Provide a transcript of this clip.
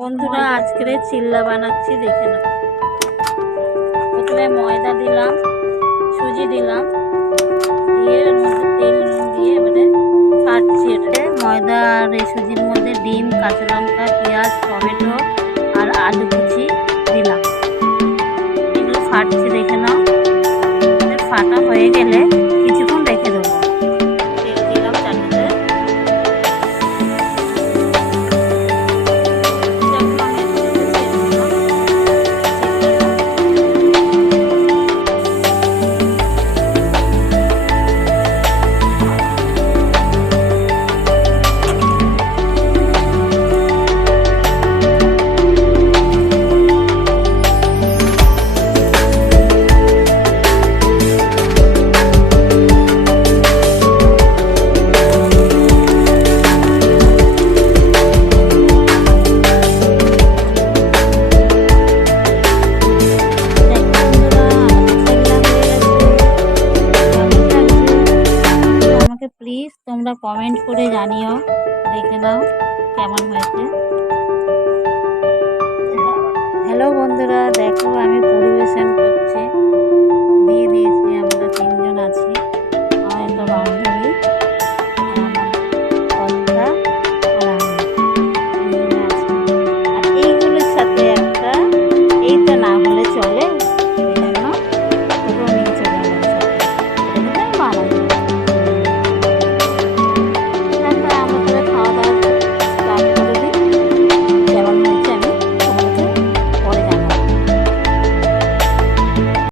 বন্ধুরা আজকের চিল্লা বানাচ্ছি, দেখে নাও। প্রথমে ময়দা দিলাম, সুজি দিলাম, দিয়ে এর মধ্যে তেল নুন দিয়ে এবারে ফাটছি। এটা ময়দা আর এই সুজির মধ্যে ডিম, কাঁচা লঙ্কা, পেঁয়াজ, টমেটো আর আলু কুচি দিলাম। এগুলো ফাটছে, দেখে নাও। ফাটা হয়ে গেলে কিছুক্ষণ রেখে দেবো। তেল দিলাম চাটুতে। প্লিজ তোমরা কমেন্ট করে জানিও, দেখে নাও কেমন হয়েছে। হ্যালো বন্ধুরা, দেখো আমি পরিবেশন করছি।